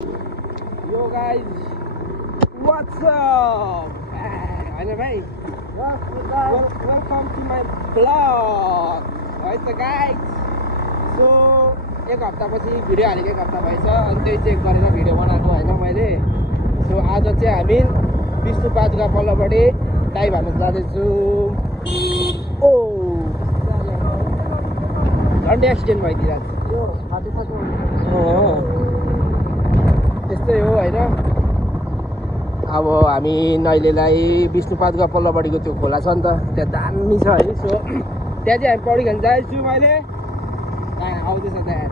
Yo guys, what's up? Hello bhai. Welcome to my vlog. Right so guys. So एक हप्तापछि video हालेको एक हप्ता भएछ अनि त्यही चेक गरेर भिडियो बनाएको हैन मैले. सो आज चाहिँ हामी विष्णु पादुका पल्लोपट्टि डाइभ हान्न जाँदैछु. ओ झन्डै एक्सिडेन्ट भइदिरहेको छ. यो फाटेको त्यस्तै हो हैन. अब हामी नहिलेलाई विष्णु पादुका पल्लोपट्टिको त्यो खोला छ नि त, त्यहाँ दामी छ है. सो त्यहाँ चाहिँ हामी पौडी खेल्न जाँदैछु मैले. आउँदैछ त्यहाँ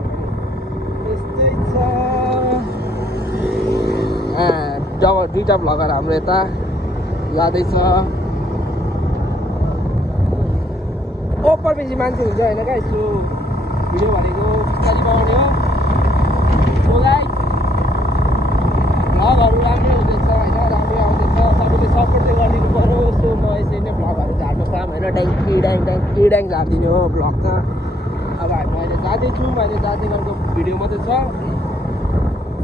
त्यस्तै छ. दुईवटा भ्लगर हाम्रो यता जाँदैछ. ओपर बेसी मान्छे हुन्छ होइन गाइस. सो भिडियो भनेको बिस्तारै बनाउने हो. सो गाइस भ्लगहरू राम्रै हुँदैछ होइन, राम्रै आउँदैछ. सबैले सपोर्ट चाहिँ गरिदिनु पऱ्यो. सो म यसरी नै भ्लगहरू झार्नु काम होइन, ड्याङ झारिदिने हो भ्लग त. अब हामी अहिले जाँदैछु, मैले जाँदै गरेको भिडियो मात्रै छ.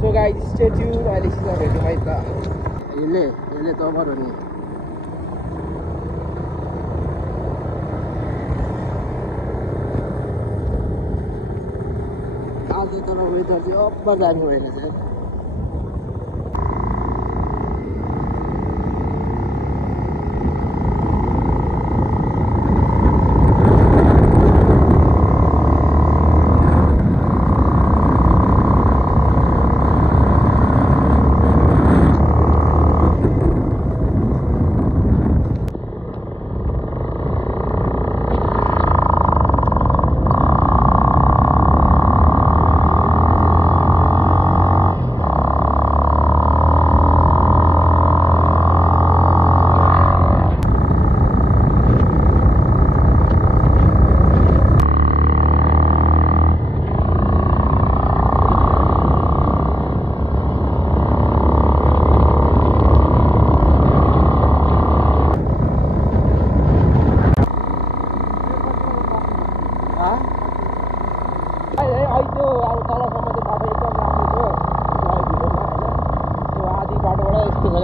So guys stay tune. अहिले सिधा भेट्यौँ है त. यसले त ओभर हो नि. आज तर वेदर चाहिँ ओभर दामी भएन चाहिँ.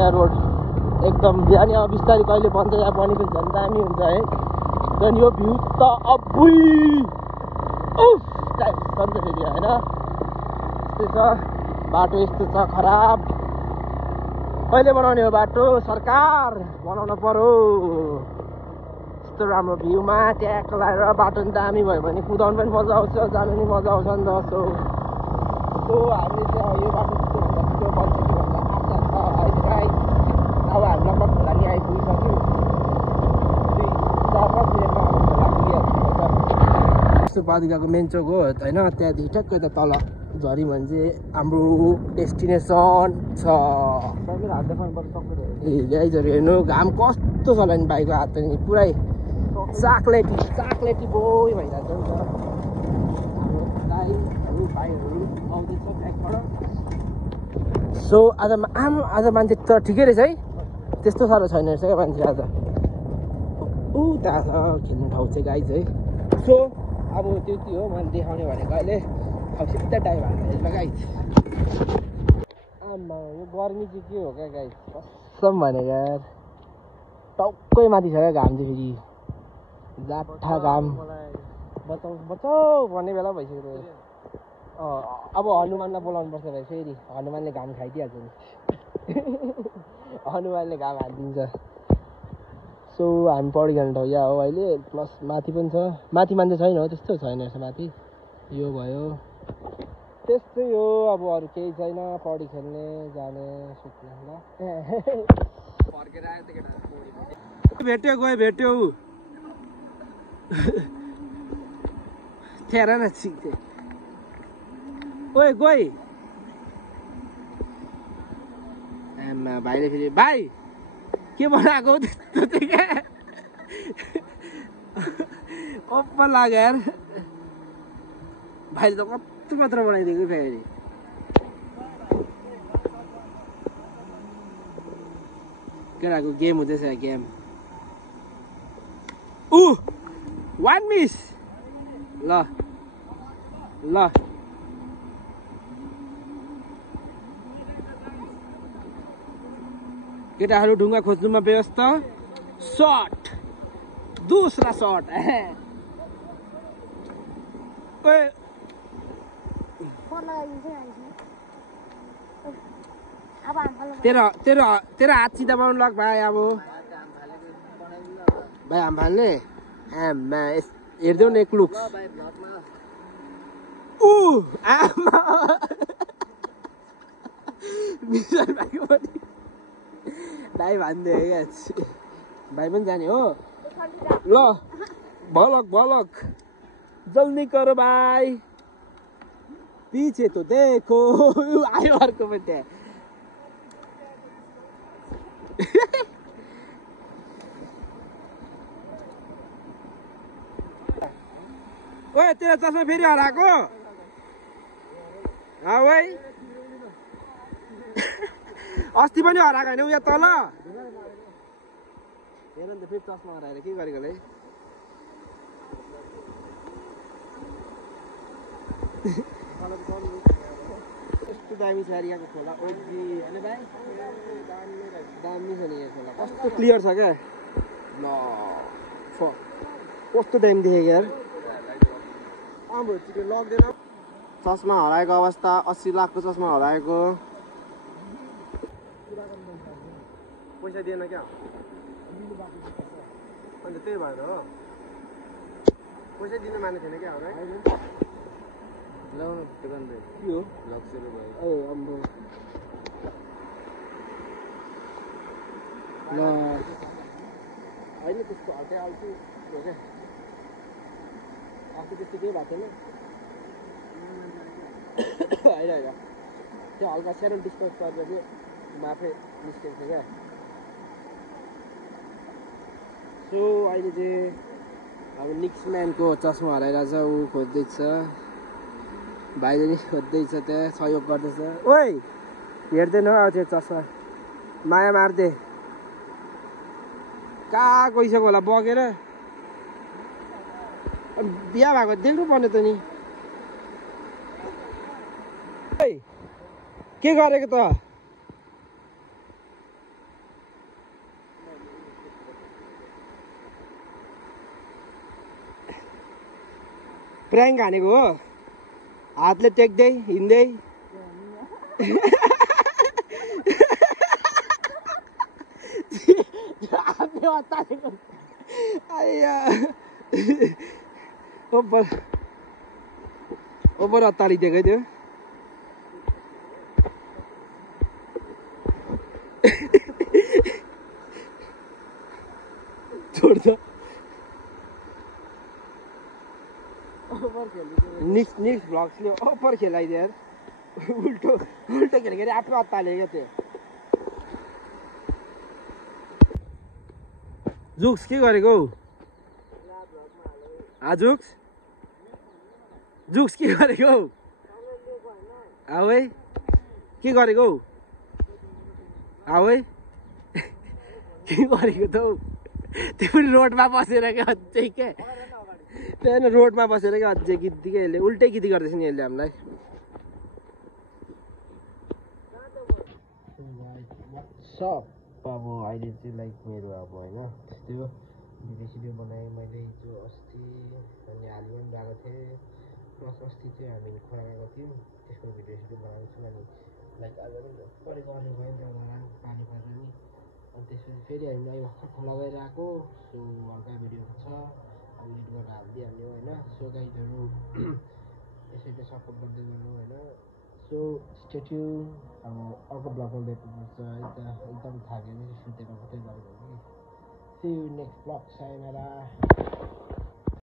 रोड एकदम बिहान अब बिस्तारै कहिले बन्छ या बनेपछि झन् दामी हुन्छ है. झन् यो भ्यू त अब्बुई सन्त फेरि होइन. यस्तै छ बाटो, यस्तो छ खराब. कहिले बनाउने हो बाटो? सरकार बनाउनु पर्यो. यस्तो राम्रो भ्यूमा ट्याक लगाएर बाटो पनि दामी भयो भने कुदाउनु पनि मजा आउँछ, जानु पनि मजा आउँछ नि त. सो हामीले चाहिँ यो बाटो छिटो बन्छ कि भन्दा आशा छ अहिले गाइस. अब हामी लगभग खोला नि आइपुगिसक्यो. 4-5 मिनटमा हामी खोला पुगिहाल्छ. विष्णु पादुकाको मेन चोक हो होइन, त्यहाँदेखि ठ्याक्कै त तल झऱ्यौँ भने चाहिँ हाम्रो डेस्टिनेसन छ. ए गाइजहरू हेर्नु घाम कस्तो छ होला नि. भाइको हात पनि पुरै चाक्लेटी बोइ भइरहेको छ नि त. हाम्रो दाइहरू भाइहरू आउँदैछ ब्याकबाट. सो आज मान्छे त ठिकै रहेछ है, त्यस्तो साह्रो छैन रहेछ क्या मान्छे आज. त्यहाँ खेल्ने ठाउँ चाहिँ गाइज है. सो अब त्यति हो मैले देखाउने भनेको. अहिले अब सिधा टाइम हाल्छ गाइज. आम्मा यो गर्मी चाहिँ के हो क्या गाइज, कसम भनेको यार. टक्कै माथि छ क्या घाम चाहिँ. फेरि जाठा घाम. बचाउ भन्ने बेला भइसक्यो. अब हनुमानलाई बोलाउनु पर्छ भाइ. फेरि हनुमानले घाम खाइदिइहाल्छ नि. हनुमानले घाम हालिदिन्छ. सो हामी पौडी खेल्ने ठाउँ यहाँ हो अहिले. प्लस माथि पनि छ. माथि मान्छे छैन हो, त्यस्तो छैन रहेछ माथि. यो भयो त्यस्तै हो. अब अरू केही छैन. पौडी खेल्ने जाने सुत्ने ल. फर्केर आयो त केटा. भेट्यो तेरा न सिक्थे. ओए गई आमा भाइले फेरि भाइ के बनाएको त्यस्तो चाहिँ क्या. ओप्पा लाग्यो यार. भाइले त कत्रो मात्र बनाइदिएको फेरि. केटाको गेम हुँदैछ गेम. 1 मिस. ल केटाहरू ढुङ्गा खोज्नुमा व्यस्त शॉट दूसरा शॉट ओए तेरो तेरो तेरो हात सिधा बनाउनु लग भाइ अब भाइ हाम फाल्ने आमा हेर्देऊ न एक लुक्स आमा मिसन भाइको पनि भाइ भन्दै क्या भाइ पनि जाने हो ल भलक भलक जल्दी करो भाइ पीछे तो देखो आयो अर्को पनि त्यहाँ ओए तेरो चस्मा फेरि हराएको है अस्ति पनि हराएको होइन उयो तल हेर नि त फेरि चस्मा हराएर के गरेको होला है कस्तो दामी छ यहाँको खोला ओजी होइन भाइ दामी छ नि यहाँ खोला कस्तो क्लियर छ क्या ल कस्तो दामी देखेको यार लग्दैन चस्मा हराएको अवस्था 80 लाखको चस्मा हराएको पैसा दिएन क्या अन्त त्यही भएर हो पैसा दिनु माने थिएन क्या होला के हो ल होइन त्यस्तो हल्का अल्छी हो क्या अस्ति त्यस्तो केही भएको थिएन होइन होइन त्यो हल्का सानो डिस्पोज गर्दा चाहिँ आफै निस्केको थियो क्या सो अहिले चाहिँ अब निक्स म्यानको चस्मा हराइरहेछ ऊ खोज्दैछ भाइले नि खोज्दैछ त्यहाँ सहयोग गर्दैछ ओइ हेर्दैन हौ अब त्यो चस्मा माया मार्दे कहाँ गइसक्यो होला बगेर बिहा भएको देख्नु पर्ने त नि के गरेको त प्राङ्क हानेको हो हातले टेक्दै हिँड्दै ओभर अत्तालिदिएकै थियो छोड्छ निक्स भ्लग्सले ओभर खेलाइदियो यार उल्टो खेलेको आफै अत्ताले क्या त्यो जुक्स के गरेको हौ जुक्स के गरेको हौ है के गरेको हौ है के गरेको त हौ त्यो पनि रोडमा बसेर क्या अझै क्या त्यहाँ रोडमा बसेर क्या अझै गिद्दी क्या यसले उल्टै गिद्दी गर्दैछ नि यसले हामीलाई सब अब अहिले चाहिँ लाइक मेरो अब होइन त्यो भिडियो बनाएँ मैले हिजो अस्ति अनि हालमा पनि गएको थिएँ प्लस अस्ति चाहिँ हामी खोला गएको थियौँ त्यसको भिडियो बनाएको छु अनि लाइक आज पनि परे गर्नु भयो नि त पानी परेर नि अनि त्यसपछि फेरि हामी अहिले भर्खर खोला गएर आएको सो हल्का भिडियो छ अब एडिट गरेर हालिदिइहाल्ने होइन सो गाइजहरू यसरी सपोर्ट गर्दै गर्नु होइन सो स्टे ट्युन अब अर्को ब्लगमा भेट्नुपर्छ एकदम थाकेर सुतेर मात्रै गरेको कि see you next blog sayonara